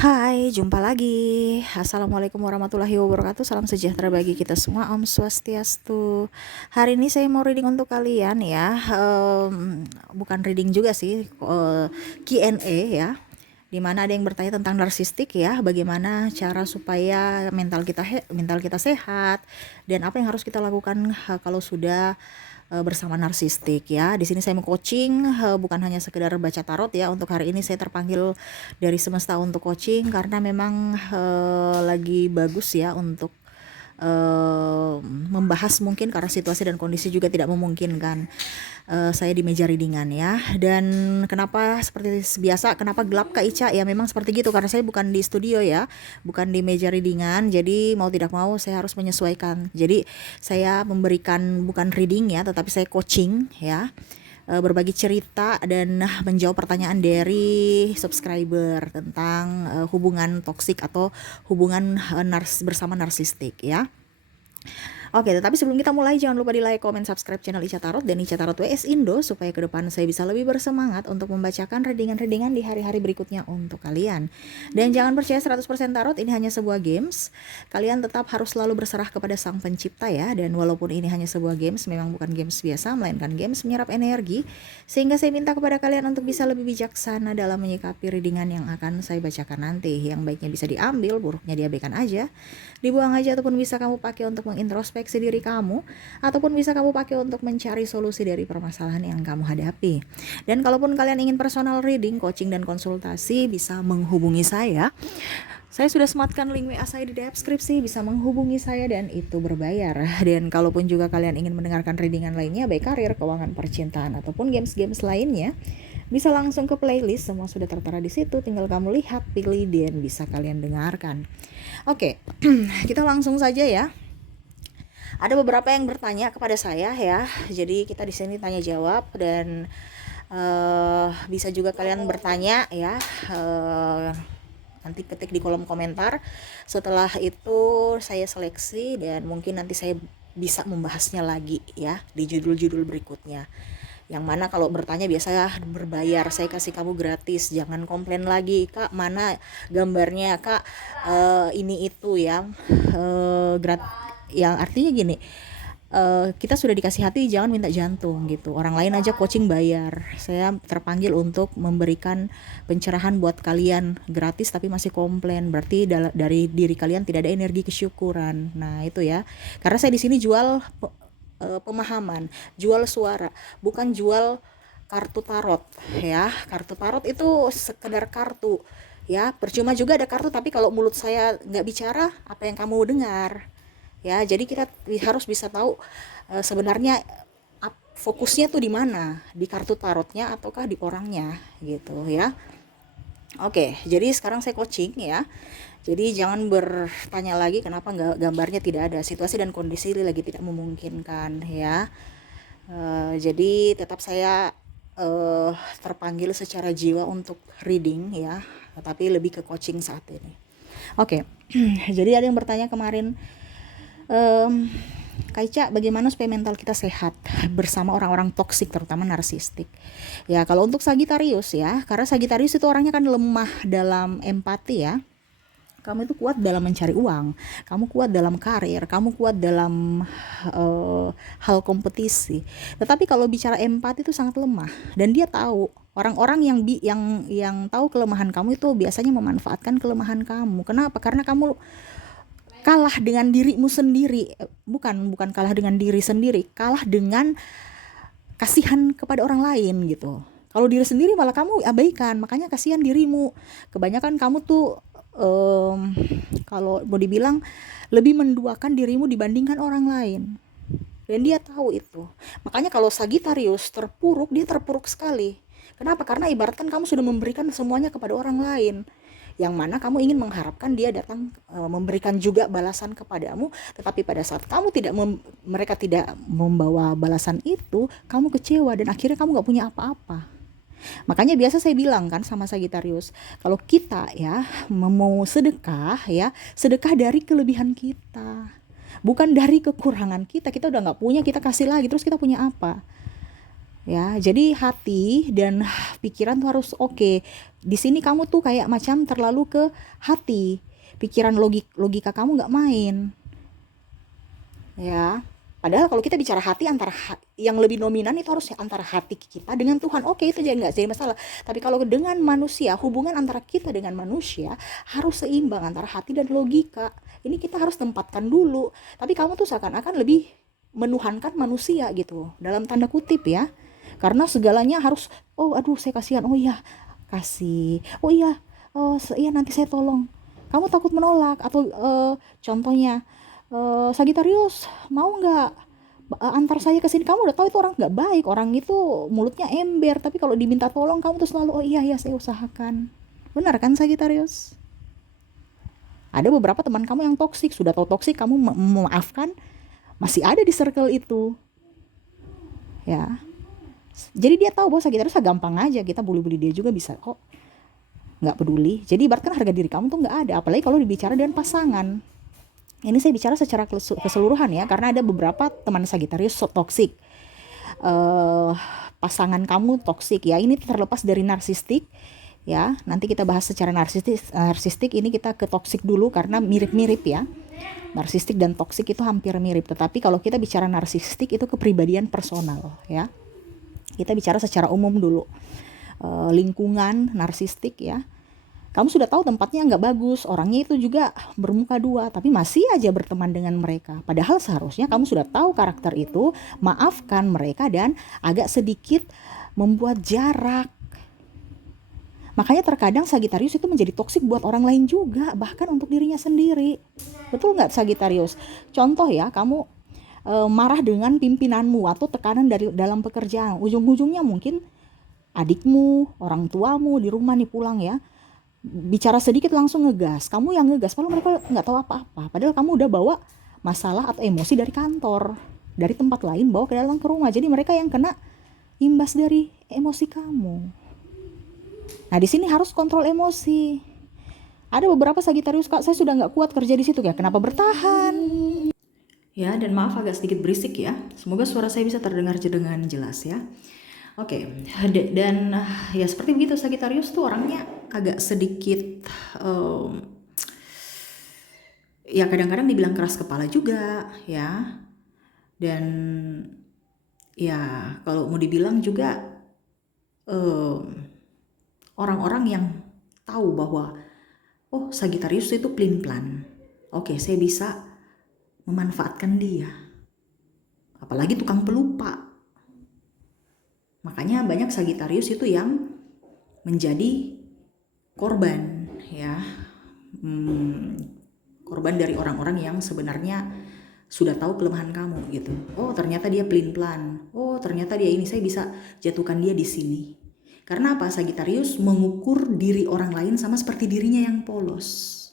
Hai, jumpa lagi. Assalamualaikum warahmatullahi wabarakatuh. Salam sejahtera bagi kita semua. Om Swastiastu. Hari ini saya mau reading untuk kalian ya. Bukan reading juga sih, Q&A ya. Dimana ada yang bertanya tentang narsistik ya, bagaimana cara supaya mental kita sehat dan apa yang harus kita lakukan kalau sudah bersama narsistik ya. Di sini saya mau coaching, bukan hanya sekedar baca tarot ya. Untuk hari ini saya terpanggil dari semesta untuk coaching karena memang lagi bagus ya untuk membahas, mungkin karena situasi dan kondisi juga tidak memungkinkan saya di meja readingan ya. Dan kenapa seperti biasa, kenapa gelap Kak Ica? Ya memang seperti gitu karena saya bukan di studio ya, bukan di meja readingan, jadi mau tidak mau saya harus menyesuaikan. Jadi saya memberikan bukan reading ya, tetapi saya coaching ya, berbagi cerita dan menjawab pertanyaan dari subscriber tentang hubungan toksik atau hubungan bersama narsistik ya. Oke, tetapi sebelum kita mulai jangan lupa di like, comment, subscribe channel Ica Tarot dan Ica Tarot WS Indo supaya ke depan saya bisa lebih bersemangat untuk membacakan readingan-readingan di hari-hari berikutnya untuk kalian. Dan jangan percaya 100% tarot, ini hanya sebuah games. Kalian tetap harus selalu berserah kepada Sang Pencipta ya. Dan walaupun ini hanya sebuah games, memang bukan games biasa, melainkan games menyerap energi. Sehingga saya minta kepada kalian untuk bisa lebih bijaksana dalam menyikapi readingan yang akan saya bacakan nanti. Yang baiknya bisa diambil, buruknya diabaikan aja, dibuang aja, ataupun bisa kamu pakai untuk mengintrospeksi diri kamu, ataupun bisa kamu pakai untuk mencari solusi dari permasalahan yang kamu hadapi. Dan kalaupun kalian ingin personal reading, coaching, dan konsultasi, bisa menghubungi saya. Saya sudah sematkan link WA saya di deskripsi, bisa menghubungi saya dan itu berbayar. Dan kalaupun juga kalian ingin mendengarkan readingan lainnya, baik karir, keuangan, percintaan, ataupun games-games lainnya, bisa langsung ke playlist, semua sudah tertera di situ, tinggal kamu lihat, pilih, dan bisa kalian dengarkan. Oke, kita langsung saja ya. Ada beberapa yang bertanya kepada saya ya, jadi kita di sini tanya jawab dan bisa juga kalian bertanya ya. Nanti ketik di kolom komentar. Setelah itu saya seleksi dan mungkin nanti saya bisa membahasnya lagi ya di judul-judul berikutnya. Yang mana kalau bertanya biasanya berbayar, saya kasih kamu gratis, jangan komplain lagi, Kak mana gambarnya Kak, ini itu ya, yang artinya gini, kita sudah dikasih hati, jangan minta jantung gitu. Orang lain aja coaching bayar, saya terpanggil untuk memberikan pencerahan buat kalian gratis tapi masih komplain, berarti dari diri kalian tidak ada energi kesyukuran. Nah itu ya, karena saya di sini jual pemahaman, jual suara, bukan jual kartu tarot ya. Kartu tarot itu sekedar kartu ya, percuma juga ada kartu tapi kalau mulut saya nggak bicara, apa yang kamu dengar ya. Jadi kita harus bisa tahu sebenarnya fokusnya tuh di mana, di kartu tarotnya ataukah di orangnya gitu ya. Oke, jadi sekarang saya coaching ya. Jadi jangan bertanya lagi kenapa nggak gambarnya tidak ada, situasi dan kondisi lagi tidak memungkinkan ya. Jadi tetap saya terpanggil secara jiwa untuk reading ya, tapi lebih ke coaching saat ini. Oke, jadi ada yang bertanya kemarin, Kak Ica, bagaimana supaya mental kita sehat bersama orang-orang toksik, terutama narsistik? Ya, kalau untuk Sagittarius ya, karena Sagittarius itu orangnya kan lemah dalam empati ya. Kamu itu kuat dalam mencari uang, kamu kuat dalam karir, kamu kuat dalam hal kompetisi. Tetapi kalau bicara empati itu sangat lemah dan dia tahu. Orang-orang yang tahu kelemahan kamu itu biasanya memanfaatkan kelemahan kamu. Kenapa? Karena kamu kalah dengan dirimu sendiri, bukan kalah dengan diri sendiri, kalah dengan kasihan kepada orang lain gitu. Kalau diri sendiri malah kamu abaikan, makanya kasihan dirimu. Kebanyakan kamu tuh kalau mau dibilang lebih menduakan dirimu dibandingkan orang lain. Dan dia tahu itu. Makanya kalau Sagittarius terpuruk, dia terpuruk sekali. Kenapa? Karena ibaratkan kamu sudah memberikan semuanya kepada orang lain, yang mana kamu ingin mengharapkan dia datang memberikan juga balasan kepadamu, tetapi pada saat kamu mereka tidak membawa balasan itu, kamu kecewa dan akhirnya kamu gak punya apa-apa. Makanya biasa saya bilang kan sama Sagittarius, kalau kita ya mau sedekah ya, sedekah dari kelebihan kita, bukan dari kekurangan kita. Kita udah gak punya, kita kasih lagi, terus kita punya apa ya. Jadi hati dan pikiran tuh harus oke. Di sini kamu tuh kayak macam terlalu ke hati, pikiran logika kamu nggak main, ya. Padahal kalau kita bicara hati, yang lebih dominan itu harus antara hati kita dengan Tuhan. Oke, itu jadi nggak jadi masalah. Tapi kalau dengan manusia, hubungan antara kita dengan manusia harus seimbang antara hati dan logika. Ini kita harus tempatkan dulu. Tapi kamu tuh seakan-akan lebih menuhankan manusia gitu, dalam tanda kutip ya. Karena segalanya harus, oh aduh saya kasihan, oh iya kasih, oh iya, oh iya nanti saya tolong. Kamu takut menolak atau contohnya, Sagitarius mau nggak antar saya ke sini, kamu udah tahu itu orang nggak baik, orang itu mulutnya ember, tapi kalau diminta tolong kamu tuh selalu oh iya ya saya usahakan. Benar kan Sagitarius? Ada beberapa teman kamu yang toksik, sudah tahu toksik kamu memaafkan, masih ada di circle itu, ya. Jadi dia tahu bahwa Sagitarius gampang aja, kita bully-bully dia juga bisa kok, nggak peduli. Jadi ibaratkan harga diri kamu tuh nggak ada, apalagi kalau dibicara dengan pasangan. Ini saya bicara secara keseluruhan ya, karena ada beberapa teman Sagitarius toksik. Pasangan kamu toksik ya, ini terlepas dari narsistik ya. Nanti kita bahas secara narsistik, ini kita ke toksik dulu karena mirip-mirip ya. Narsistik dan toksik itu hampir mirip, tetapi kalau kita bicara narsistik itu kepribadian personal ya. Kita bicara secara umum dulu. Lingkungan narsistik ya. Kamu sudah tahu tempatnya nggak bagus, orangnya itu juga bermuka dua, tapi masih aja berteman dengan mereka. Padahal seharusnya kamu sudah tahu karakter itu, maafkan mereka dan agak sedikit membuat jarak. Makanya terkadang Sagitarius itu menjadi toksik buat orang lain juga, bahkan untuk dirinya sendiri. Betul nggak Sagitarius? Contoh ya, kamu marah dengan pimpinanmu atau tekanan dari dalam pekerjaan. Ujung-ujungnya mungkin adikmu, orang tuamu di rumah nih pulang ya, bicara sedikit langsung ngegas, kamu yang ngegas, padahal mereka nggak tahu apa-apa, padahal kamu udah bawa masalah atau emosi dari kantor, dari tempat lain bawa ke dalam ke rumah, jadi mereka yang kena imbas dari emosi kamu. Nah di sini harus kontrol emosi. Ada beberapa Sagitarius, kak saya sudah nggak kuat kerja di situ ya, kenapa bertahan? Ya, dan maaf agak sedikit berisik ya, semoga suara saya bisa terdengar dengan jelas ya. Oke, dan ya seperti begitu, Sagitarius tuh orangnya agak sedikit ya kadang-kadang dibilang keras kepala juga ya. Dan ya kalau mau dibilang juga orang-orang yang tahu bahwa oh Sagitarius itu pelin-pelan. Oke, saya bisa memanfaatkan dia. Apalagi tukang pelupa. Makanya banyak Sagitarius itu yang menjadi korban ya, korban dari orang-orang yang sebenarnya sudah tahu kelemahan kamu gitu. Oh ternyata dia pelin-pelan, oh ternyata dia ini, saya bisa jatuhkan dia di sini. Karena apa? Sagitarius mengukur diri orang lain sama seperti dirinya yang polos.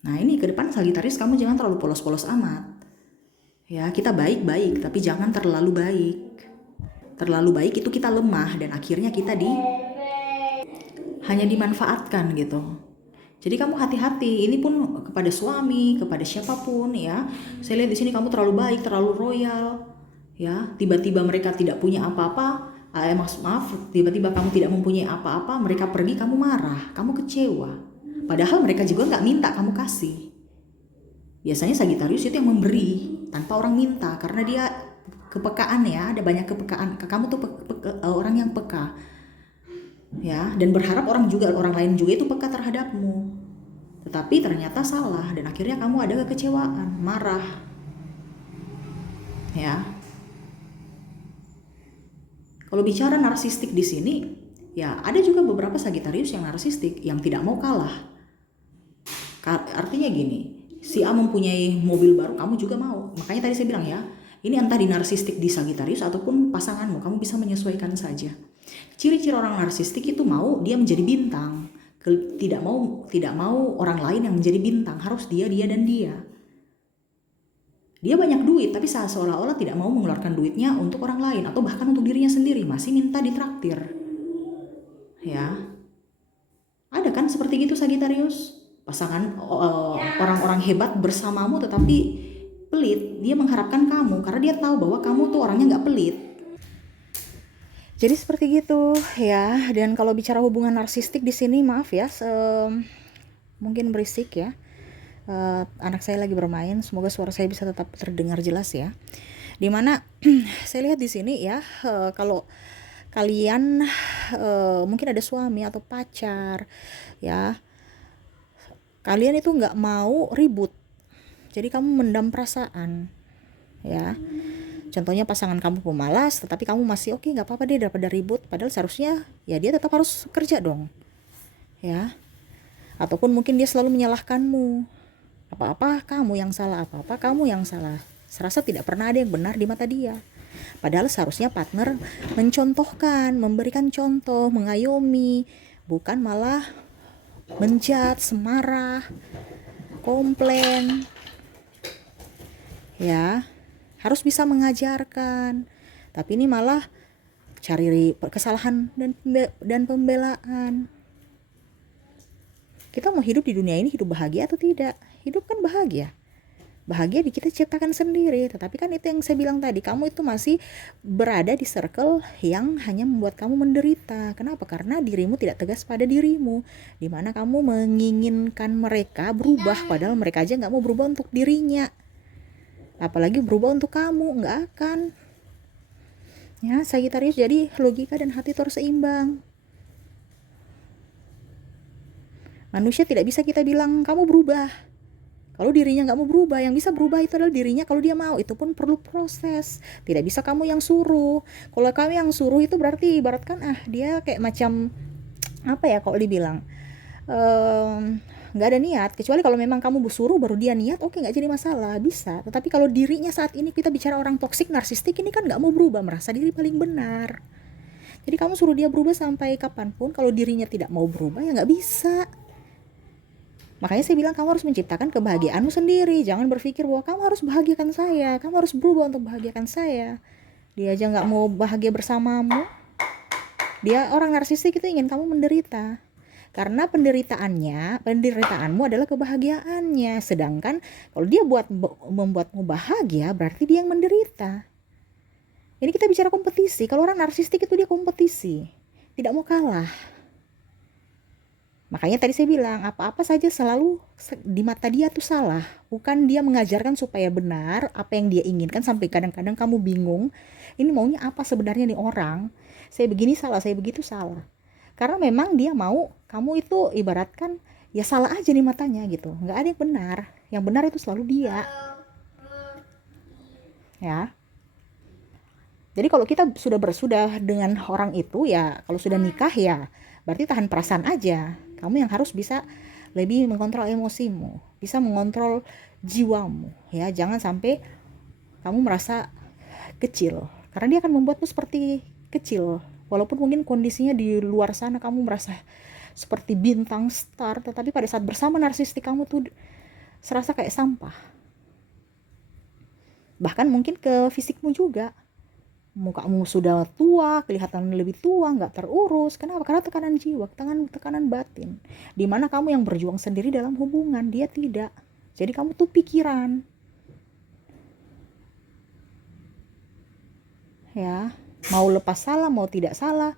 Nah ini ke depan Sagitarius kamu jangan terlalu polos-polos amat ya, kita baik-baik tapi jangan terlalu baik. Terlalu baik itu kita lemah dan akhirnya kita hanya dimanfaatkan gitu. Jadi kamu hati-hati, ini pun kepada suami, kepada siapapun ya. Saya lihat di sini kamu terlalu baik, terlalu royal ya. Tiba-tiba mereka tidak punya apa-apa, maaf, tiba-tiba kamu tidak mempunyai apa-apa, mereka pergi, kamu marah, kamu kecewa. Padahal mereka juga nggak minta kamu kasih. Biasanya Sagitarius itu yang memberi tanpa orang minta, karena dia kepekaan ya, ada banyak kepekaan. Kamu tuh orang yang peka ya, dan berharap orang lain juga itu peka terhadapmu. Tetapi ternyata salah dan akhirnya kamu ada kekecewaan, marah ya. Kalau bicara narsistik di sini ya, ada juga beberapa Sagitarius yang narsistik yang tidak mau kalah. Artinya gini, si A mempunyai mobil baru, kamu juga mau. Makanya tadi saya bilang ya, ini entah di narsistik di Sagitarius ataupun pasanganmu, kamu bisa menyesuaikan saja. Ciri-ciri orang narsistik itu mau dia menjadi bintang, tidak mau orang lain yang menjadi bintang, harus dia dan dia. Dia banyak duit tapi seolah-olah tidak mau mengeluarkan duitnya untuk orang lain atau bahkan untuk dirinya sendiri, masih minta ditraktir. Ya. Ada kan seperti gitu Sagitarius? Pasangan orang-orang hebat bersamamu tetapi pelit, dia mengharapkan kamu karena dia tahu bahwa kamu tuh orangnya nggak pelit. Jadi seperti gitu ya. Dan kalau bicara hubungan narsistik di sini, maaf ya, mungkin berisik ya. Anak saya lagi bermain, semoga suara saya bisa tetap terdengar jelas ya. Dimana saya lihat di sini ya, kalau kalian mungkin ada suami atau pacar ya, kalian itu nggak mau ribut, jadi kamu mendam perasaan ya. Contohnya pasangan kamu pemalas, tetapi kamu masih oke, nggak apa-apa deh daripada ribut, padahal seharusnya ya dia tetap harus kerja dong ya. Ataupun mungkin dia selalu menyalahkanmu, apa-apa kamu yang salah, apa-apa kamu yang salah, serasa tidak pernah ada yang benar di mata dia. Padahal seharusnya partner mencontohkan, memberikan contoh, mengayomi, bukan malah menjat, semarah, komplain ya. Harus bisa mengajarkan, tapi ini malah cari kesalahan dan pembelaan. Kita mau hidup di dunia ini hidup bahagia atau tidak? Hidup kan bahagia. Bahagia di kita ciptakan sendiri. Tetapi kan itu yang saya bilang tadi, kamu itu masih berada di circle yang hanya membuat kamu menderita. Kenapa? Karena dirimu tidak tegas pada dirimu, dimana kamu menginginkan mereka berubah, padahal mereka aja gak mau berubah untuk dirinya, apalagi berubah untuk kamu. Nggak akan ya. Sagittarius, jadi logika dan hati itu harus seimbang. Manusia tidak bisa kita bilang kamu berubah kalau dirinya nggak mau berubah. Yang bisa berubah itu adalah dirinya kalau dia mau, itu pun perlu proses. Tidak bisa kamu yang suruh. Kalau kamu yang suruh itu berarti ibaratkan dia kayak macam apa ya, kalau dibilang nggak ada niat. Kecuali kalau memang kamu suruh baru dia niat, oke, nggak jadi masalah, bisa. Tetapi kalau dirinya saat ini, kita bicara orang toksik narsistik ini kan nggak mau berubah, merasa diri paling benar. Jadi kamu suruh dia berubah sampai kapanpun, kalau dirinya tidak mau berubah ya nggak bisa. Makanya saya bilang kamu harus menciptakan kebahagiaanmu sendiri. Jangan berpikir bahwa kamu harus bahagiakan saya, kamu harus berubah untuk bahagiakan saya. Dia aja nggak mau bahagia bersamamu. Dia orang narsistik itu ingin kamu menderita. Karena penderitaanmu adalah kebahagiaannya. Sedangkan kalau dia membuatmu bahagia, berarti dia yang menderita. Ini kita bicara kompetisi. Kalau orang narsistik itu dia kompetisi, tidak mau kalah. Makanya tadi saya bilang, apa-apa saja selalu di mata dia tuh salah. Bukan dia mengajarkan supaya benar apa yang dia inginkan, sampai kadang-kadang kamu bingung, ini maunya apa sebenarnya nih orang. Saya begini salah, saya begitu salah. Karena memang dia mau kamu itu ibaratkan ya salah aja nih matanya gitu. Nggak ada yang benar. Yang benar itu selalu dia. Ya. Jadi kalau kita sudah dengan orang itu ya, kalau sudah nikah ya, berarti tahan perasaan aja. Kamu yang harus bisa lebih mengontrol emosimu, bisa mengontrol jiwamu ya. Jangan sampai kamu merasa kecil, karena dia akan membuatmu seperti kecil. Walaupun mungkin kondisinya di luar sana kamu merasa seperti bintang star, tetapi pada saat bersama narsistik kamu tuh serasa kayak sampah. Bahkan mungkin ke fisikmu juga. Mukamu sudah tua, kelihatan lebih tua, nggak terurus. Kenapa? Karena tekanan jiwa, tekanan batin. Dimana kamu yang berjuang sendiri dalam hubungan, dia tidak. Jadi kamu tuh pikiran. Ya, mau lepas salah, mau tidak salah,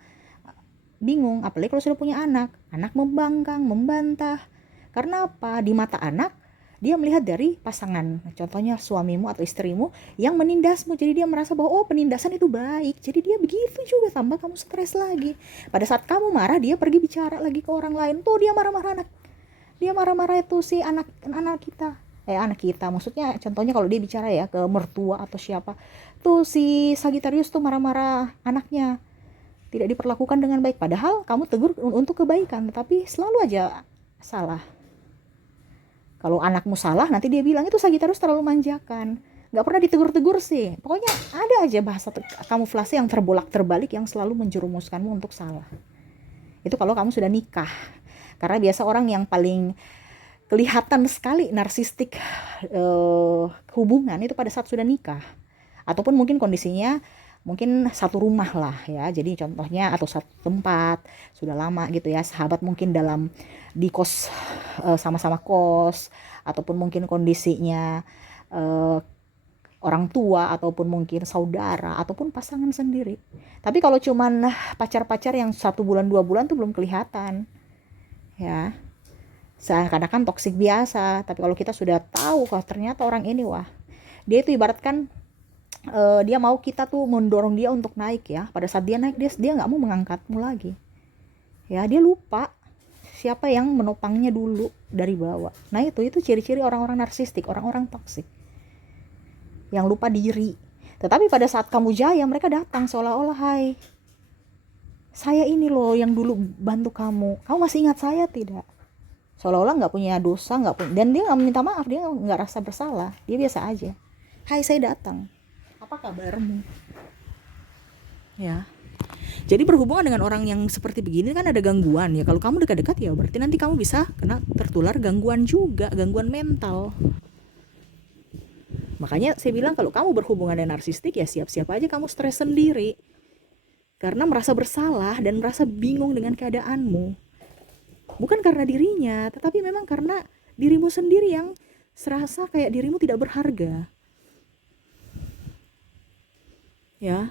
bingung. Apalagi kalau sudah punya anak membangkang, membantah. Karena apa? Di mata anak, dia melihat dari pasangan, contohnya suamimu atau istrimu yang menindasmu, jadi dia merasa bahwa penindasan itu baik, jadi dia begitu juga, tambah kamu stres lagi. Pada saat kamu marah, dia pergi bicara lagi ke orang lain, tuh dia marah-marah itu si anak kita, maksudnya contohnya kalau dia bicara ya ke mertua atau siapa, tuh si Sagittarius tuh marah-marah anaknya tidak diperlakukan dengan baik, padahal kamu tegur untuk kebaikan, tetapi selalu aja salah. Kalau anakmu salah, nanti dia bilang itu Sagittarius terlalu manjakan. Gak pernah ditegur-tegur sih. Pokoknya ada aja bahasa kamuflase yang terbolak-terbalik yang selalu menjerumuskanmu untuk salah. Itu kalau kamu sudah nikah. Karena biasa orang yang paling kelihatan sekali narsistik hubungan itu pada saat sudah nikah. Ataupun mungkin kondisinya mungkin satu rumah lah ya, jadi contohnya atau satu tempat sudah lama gitu ya, sahabat mungkin di kos, sama-sama kos, ataupun mungkin kondisinya orang tua ataupun mungkin saudara ataupun pasangan sendiri. Tapi kalau cuman pacar-pacar yang 1 bulan 2 bulan tuh belum kelihatan, ya. Seakan-akan toksik biasa. Tapi kalau kita sudah tahu kalau ternyata orang ini, wah, dia itu ibaratkan dia mau kita tuh mendorong dia untuk naik ya. Pada saat dia naik, dia nggak mau mengangkatmu lagi. Ya, dia lupa siapa yang menopangnya dulu dari bawah. Nah, itu ciri-ciri orang-orang narsistik, orang-orang toksik yang lupa diri. Tetapi pada saat kamu jaya, mereka datang seolah-olah, hai, saya ini loh yang dulu bantu kamu masih ingat saya tidak? Seolah-olah nggak punya dosa, dan dia nggak minta maaf, dia nggak rasa bersalah, dia biasa aja. Hai, saya datang, apa kabarmu? Ya, jadi berhubungan dengan orang yang seperti begini kan ada gangguan ya. Kalau kamu dekat-dekat ya berarti nanti kamu bisa tertular gangguan juga, gangguan mental. Makanya saya bilang kalau kamu berhubungan dengan narsistik ya siap-siap aja kamu stres sendiri, karena merasa bersalah dan merasa bingung dengan keadaanmu. Bukan karena dirinya, tetapi memang karena dirimu sendiri yang serasa kayak dirimu tidak berharga. Ya.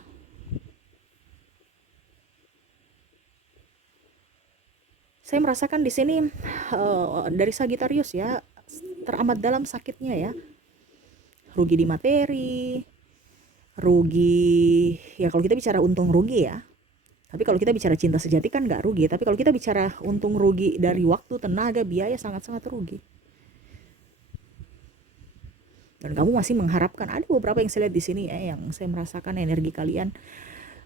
Saya merasakan di sini dari Sagittarius ya, teramat dalam sakitnya ya. Rugi di materi, rugi ya kalau kita bicara untung rugi ya. Tapi kalau kita bicara cinta sejati kan nggak rugi. Tapi kalau kita bicara untung rugi dari waktu, tenaga, biaya, sangat-sangat rugi. Dan kamu masih mengharapkan, ada beberapa yang saya lihat di sini ya, yang saya merasakan energi kalian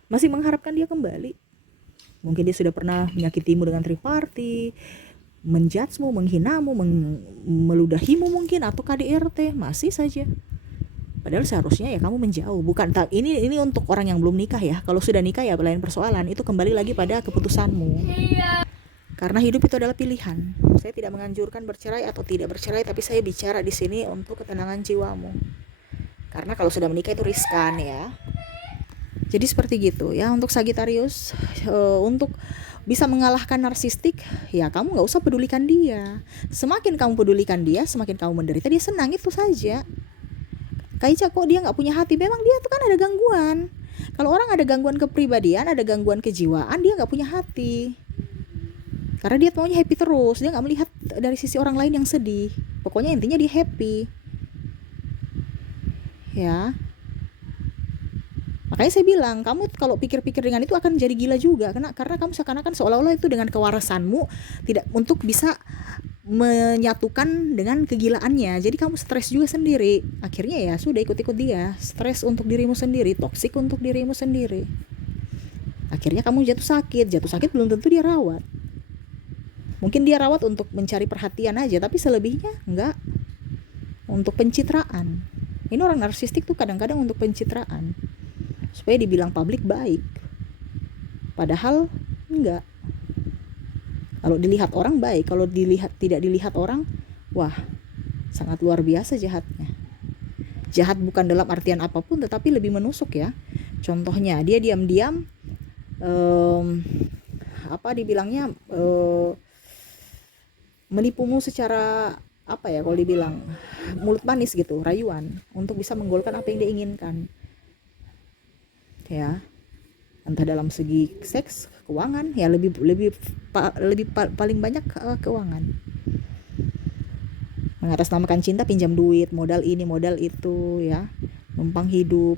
masih mengharapkan dia kembali. Mungkin dia sudah pernah menyakitimu dengan triparty, menjudgemu, menghinamu, meludahimu mungkin, atau KDRT, masih saja. Padahal seharusnya ya kamu menjauh. Bukan, ini untuk orang yang belum nikah ya. Kalau sudah nikah ya lain persoalan. Itu kembali lagi pada keputusanmu. Karena hidup itu adalah pilihan. Saya tidak menganjurkan bercerai atau tidak bercerai, tapi saya bicara di sini untuk ketenangan jiwamu. Karena kalau sudah menikah itu riskan ya. Jadi seperti gitu ya untuk Sagittarius. Untuk bisa mengalahkan narsistik, ya kamu nggak usah pedulikan dia. Semakin kamu pedulikan dia, semakin kamu menderita. Dia senang, itu saja. Kaica kok dia nggak punya hati? Memang dia tuh kan ada gangguan. Kalau orang ada gangguan kepribadian, ada gangguan kejiwaan, dia nggak punya hati. Karena dia maunya happy terus, dia nggak melihat dari sisi orang lain yang sedih. Pokoknya intinya dia happy. Ya. Makanya saya bilang, kamu kalau pikir-pikir dengan itu akan jadi gila juga, karena kamu seakan-akan seolah-olah itu dengan kewarasanmu tidak untuk bisa menyatukan dengan kegilaannya. Jadi kamu stres juga sendiri. Akhirnya ya sudah ikut-ikut dia, stres untuk dirimu sendiri, toksik untuk dirimu sendiri. Akhirnya kamu jatuh sakit belum tentu dia rawat. Mungkin dia rawat untuk mencari perhatian aja, tapi selebihnya enggak, untuk pencitraan. Ini orang narsistik tuh kadang-kadang untuk pencitraan, supaya dibilang publik baik, padahal enggak. Kalau dilihat orang baik, kalau tidak dilihat orang, wah, sangat luar biasa jahatnya. Jahat bukan dalam artian apapun, tetapi lebih menusuk ya. Contohnya dia diam-diam dibilangnya menipumu secara kalau dibilang mulut manis gitu, rayuan, untuk bisa menggolkan apa yang dia inginkan. Ya. Entah dalam segi seks, keuangan, ya lebih paling banyak keuangan. Mengatasnamakan cinta, pinjam duit, modal ini, modal itu ya, numpang hidup.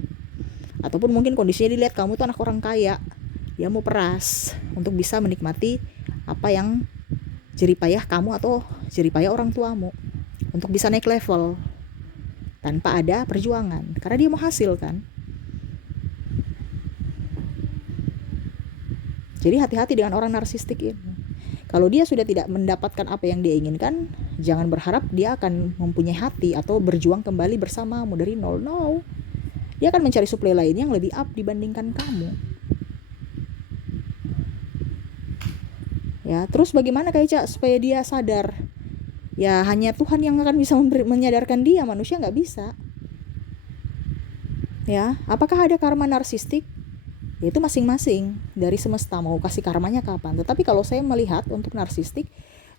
Ataupun mungkin kondisinya dilihat kamu tuh anak orang kaya, dia mau peras untuk bisa menikmati apa yang jeripayah kamu atau jeripayah orang tuamu, untuk bisa naik level tanpa ada perjuangan, karena dia mau hasil kan. Jadi hati-hati dengan orang narsistik ini. Kalau dia sudah tidak mendapatkan apa yang dia inginkan, jangan berharap dia akan mempunyai hati atau berjuang kembali bersamamu dari nol. No. Dia akan mencari suplai lain yang lebih up dibandingkan kamu. Ya, terus bagaimana Kaica supaya dia sadar? Ya hanya Tuhan yang akan bisa menyadarkan dia, manusia nggak bisa. Ya, apakah ada karma narsistik? Itu masing-masing dari semesta mau kasih karmanya kapan. Tetapi kalau saya melihat untuk narsistik,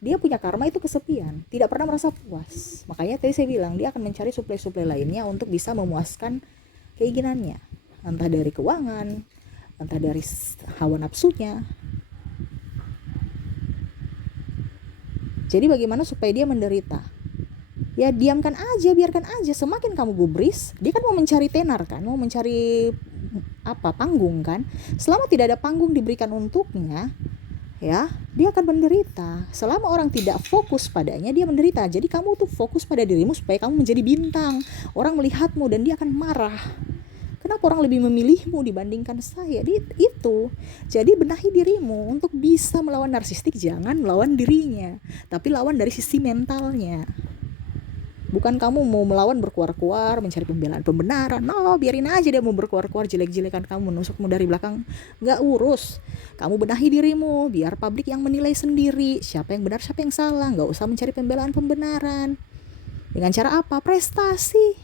dia punya karma itu kesepian, tidak pernah merasa puas. Makanya tadi saya bilang dia akan mencari suplai-suplai lainnya untuk bisa memuaskan keinginannya, entah dari keuangan, entah dari hawa nafsunya. Jadi bagaimana supaya dia menderita? Ya diamkan aja, biarkan aja. Semakin kamu gubris, dia kan mau mencari tenar kan, mau mencari panggung kan. Selama tidak ada panggung diberikan untuknya, ya dia akan menderita. Selama orang tidak fokus padanya, dia menderita. Jadi kamu tuh fokus pada dirimu supaya kamu menjadi bintang. Orang melihatmu dan dia akan marah. Kenapa orang lebih memilihmu dibandingkan saya? Itu. Jadi benahi dirimu untuk bisa melawan narsistik. Jangan melawan dirinya, tapi lawan dari sisi mentalnya. Bukan kamu mau melawan berkuar-kuar, mencari pembenaran. No, biarin aja dia mau berkuar-kuar, jelek-jelekan kamu, menusukmu dari belakang. Gak urus. Kamu benahi dirimu, biar publik yang menilai sendiri. Siapa yang benar, siapa yang salah. Gak usah mencari pembenaran. Dengan cara apa? Prestasi.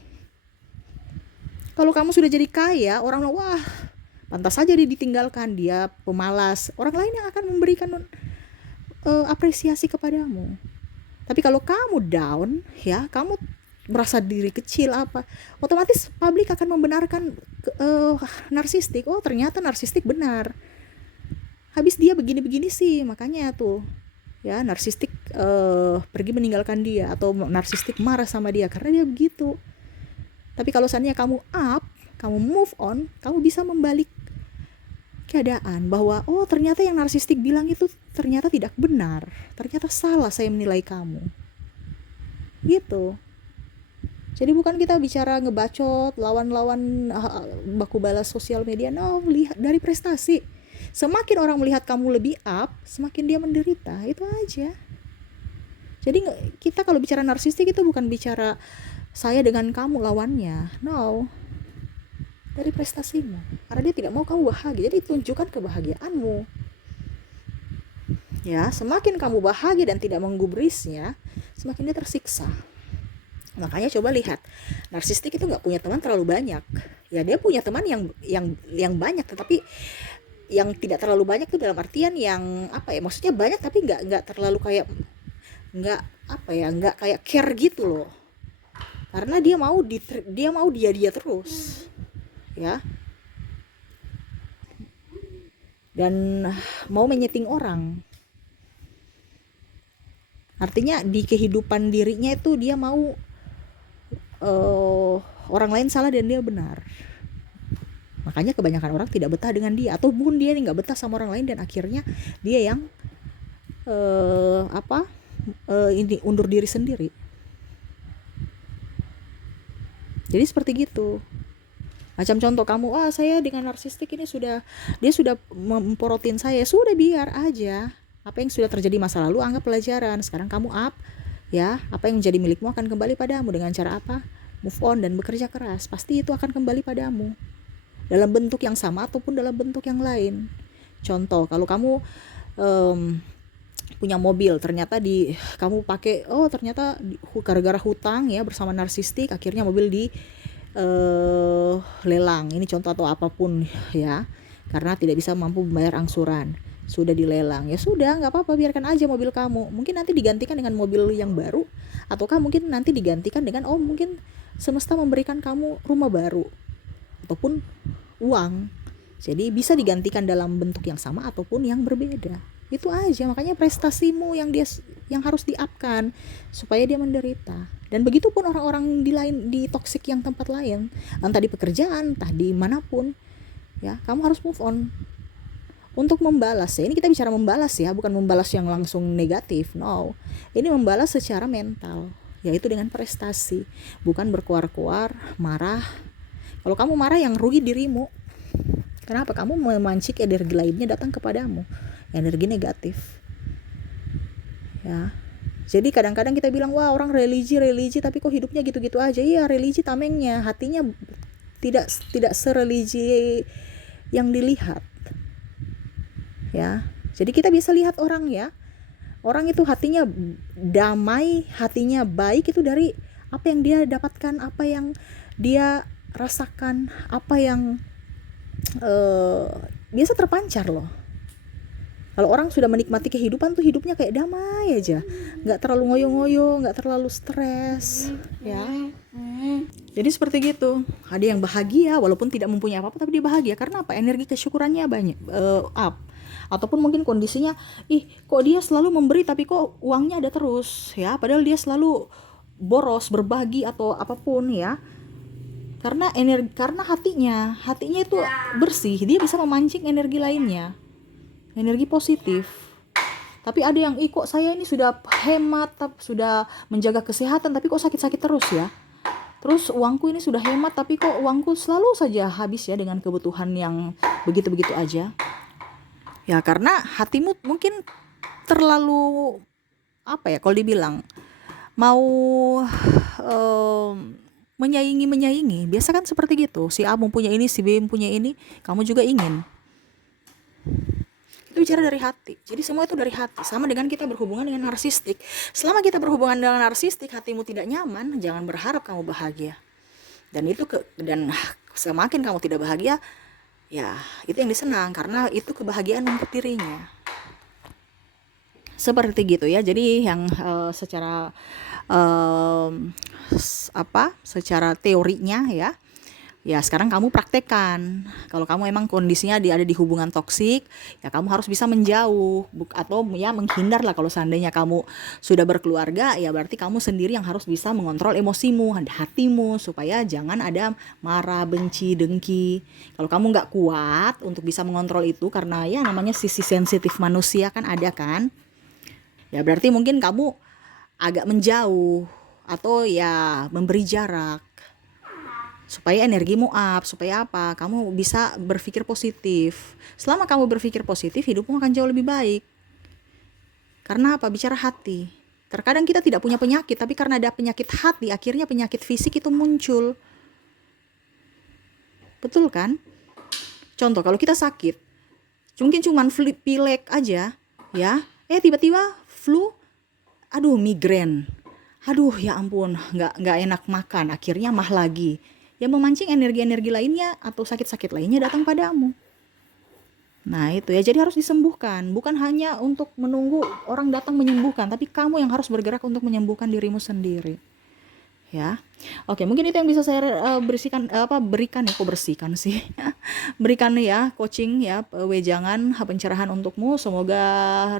Kalau kamu sudah jadi kaya, orang bilang, wah, pantas saja dia ditinggalkan, dia pemalas. Orang lain yang akan memberikan apresiasi kepadamu. Tapi kalau kamu down, ya, kamu merasa diri kecil otomatis publik akan membenarkan narsistik. Oh, ternyata narsistik benar. Habis dia begini-begini sih, makanya tuh, ya, narsistik pergi meninggalkan dia, atau narsistik marah sama dia karena dia begitu. Tapi kalau seandainya kamu up, kamu move on, kamu bisa membalik keadaan bahwa oh ternyata yang narsistik bilang itu ternyata tidak benar, ternyata salah saya menilai kamu, gitu. Jadi bukan kita bicara ngebacot lawan-lawan baku balas sosial media. No, lihat dari prestasi. Semakin orang melihat kamu lebih up, semakin dia menderita. Itu aja. Jadi kita kalau bicara narsistik itu bukan bicara saya dengan kamu lawannya. No, dari prestasimu, karena dia tidak mau kamu bahagia. Jadi tunjukkan kebahagiaanmu, ya. Semakin kamu bahagia dan tidak menggubrisnya, semakin dia tersiksa. Makanya coba lihat, narsistik itu nggak punya teman terlalu banyak. Ya dia punya teman yang banyak, tetapi yang tidak terlalu banyak itu dalam artian yang maksudnya banyak tapi nggak terlalu kayak nggak kayak care gitu loh. Karena dia mau dia terus, ya, dan mau menyeting orang. Artinya di kehidupan dirinya itu dia mau orang lain salah dan dia benar. Makanya kebanyakan orang tidak betah dengan dia, ataupun dia nggak betah sama orang lain dan akhirnya dia yang undur diri sendiri. Jadi seperti gitu. Macam contoh kamu, saya dengan narsistik ini dia sudah memporotin saya, sudah biar aja. Apa yang sudah terjadi masa lalu anggap pelajaran. Sekarang kamu up, ya, apa yang menjadi milikmu akan kembali padamu. Dengan cara apa? Move on dan bekerja keras. Pasti itu akan kembali padamu dalam bentuk yang sama ataupun dalam bentuk yang lain. Contoh, kalau kamu punya mobil, ternyata kamu pakai, ternyata gara-gara hutang ya bersama narsistik, akhirnya mobil di lelang. Ini contoh atau apapun ya, karena tidak bisa mampu membayar angsuran, sudah dilelang. Ya sudah, nggak apa-apa, biarkan aja mobil kamu. Mungkin nanti digantikan dengan mobil yang baru, ataukah mungkin nanti digantikan dengan mungkin semesta memberikan kamu rumah baru ataupun uang. Jadi bisa digantikan dalam bentuk yang sama ataupun yang berbeda. Itu aja. Makanya prestasimu yang harus di-up-kan supaya dia menderita. Dan begitu pun orang-orang di toksik yang tempat lain, entah di pekerjaan, entah di manapun, ya, kamu harus move on untuk membalas. Ya, ini kita bicara membalas ya, bukan membalas yang langsung negatif. No. Ini membalas secara mental, yaitu dengan prestasi, bukan berkuar-kuar, marah. Kalau kamu marah, yang rugi dirimu. Kenapa? Kamu memancing energi lainnya datang kepadamu, energi negatif. Ya. Jadi kadang-kadang kita bilang, wah, orang religi tapi kok hidupnya gitu-gitu aja. Iya, religi tamengnya, hatinya tidak sereligi yang dilihat. Ya. Jadi kita bisa lihat orang ya. Orang itu hatinya damai, hatinya baik itu dari apa yang dia dapatkan, apa yang dia rasakan, apa yang biasa terpancar loh. Kalau orang sudah menikmati kehidupan tuh hidupnya kayak damai aja, nggak terlalu ngoyo-ngoyo, nggak terlalu stres, ya. Jadi seperti gitu. Ada yang bahagia walaupun tidak mempunyai apa-apa tapi dia bahagia karena apa? Energi kesyukurannya banyak, up. Ataupun mungkin kondisinya, kok dia selalu memberi tapi kok uangnya ada terus, ya. Padahal dia selalu boros, berbagi atau apapun, ya. Karena hatinya itu bersih, dia bisa memancing energi lainnya, energi positif. Tapi ada yang, kok saya ini sudah hemat, sudah menjaga kesehatan tapi kok sakit-sakit terus ya. Terus uangku ini sudah hemat tapi kok uangku selalu saja habis ya dengan kebutuhan yang begitu-begitu aja. Ya karena hatimu mungkin terlalu kalau dibilang mau menyaingi. Biasa kan seperti gitu. Si A mempunyai ini, si B mempunyai ini, kamu juga ingin. Itu bicara dari hati. Jadi semua itu dari hati. Sama dengan kita berhubungan dengan narsistik. Selama kita berhubungan dengan narsistik, hatimu tidak nyaman, jangan berharap kamu bahagia. Dan semakin kamu tidak bahagia, ya itu yang disenang karena itu kebahagiaan untuk dirinya. Seperti gitu ya. Jadi yang secara teorinya ya sekarang kamu praktekkan. Kalau kamu emang kondisinya ada di hubungan toksik, ya kamu harus bisa menjauh atau ya menghindar lah. Kalau seandainya kamu sudah berkeluarga, ya berarti kamu sendiri yang harus bisa mengontrol emosimu, hatimu, supaya jangan ada marah, benci, dengki. Kalau kamu nggak kuat untuk bisa mengontrol itu, karena ya namanya sisi sensitif manusia kan ada kan, ya berarti mungkin kamu agak menjauh atau ya memberi jarak supaya energimu up, supaya apa? Kamu bisa berpikir positif. Selama kamu berpikir positif, hidupmu akan jauh lebih baik. Karena apa? Bicara hati. Terkadang kita tidak punya penyakit, tapi karena ada penyakit hati, akhirnya penyakit fisik itu muncul. Betul kan? Contoh, kalau kita sakit, mungkin cuman pilek aja, ya. Tiba-tiba flu, aduh migrain. Aduh ya ampun, nggak enak makan, akhirnya mah lagi. Ya memancing energi-energi lainnya atau sakit-sakit lainnya datang padamu. Nah itu ya, jadi harus disembuhkan. Bukan hanya untuk menunggu orang datang menyembuhkan, tapi kamu yang harus bergerak untuk menyembuhkan dirimu sendiri. Ya, oke, mungkin itu yang bisa saya berikan ya, coaching ya, wejangan pencerahan untukmu. Semoga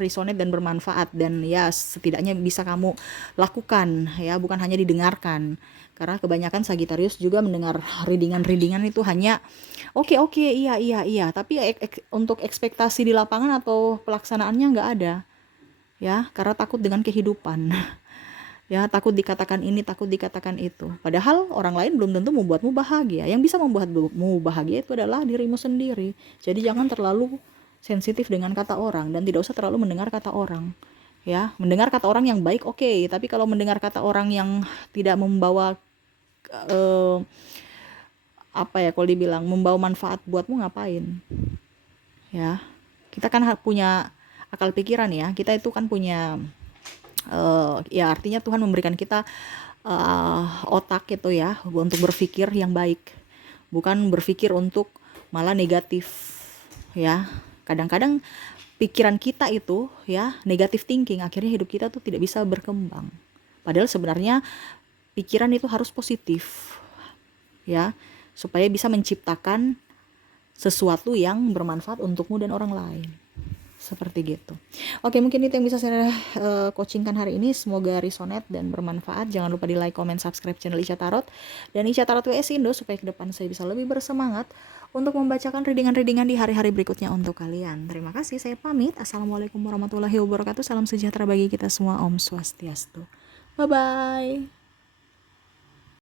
resonate dan bermanfaat, dan ya setidaknya bisa kamu lakukan ya, bukan hanya didengarkan. Karena kebanyakan Sagittarius juga mendengar readingan itu hanya oke, iya, tapi untuk ekspektasi di lapangan atau pelaksanaannya nggak ada ya, karena takut dengan kehidupan. Ya, takut dikatakan ini, takut dikatakan itu. Padahal orang lain belum tentu membuatmu bahagia. Yang bisa membuatmu bahagia itu adalah dirimu sendiri. Jadi jangan terlalu sensitif dengan kata orang, dan tidak usah terlalu mendengar kata orang. Ya, mendengar kata orang yang baik oke, tapi kalau mendengar kata orang yang tidak membawa kalau dibilang membawa manfaat buatmu, ngapain? Ya, kita kan punya akal pikiran ya. Kita itu kan punya ya artinya Tuhan memberikan kita otak itu ya untuk berpikir yang baik, bukan berpikir untuk malah negatif ya. Kadang-kadang pikiran kita itu ya negatif thinking, akhirnya hidup kita tuh tidak bisa berkembang. Padahal sebenarnya pikiran itu harus positif ya, supaya bisa menciptakan sesuatu yang bermanfaat untukmu dan orang lain. Seperti gitu. Oke, mungkin itu yang bisa saya coachingkan hari ini. Semoga resonate dan bermanfaat. Jangan lupa di like, comment, subscribe channel Ica Tarot dan Ica Tarot WS Indo, supaya ke depan saya bisa lebih bersemangat untuk membacakan readingan-readingan di hari-hari berikutnya untuk kalian. Terima kasih, saya pamit. Assalamualaikum warahmatullahi wabarakatuh. Salam sejahtera bagi kita semua. Om Swastiastu. Bye-bye.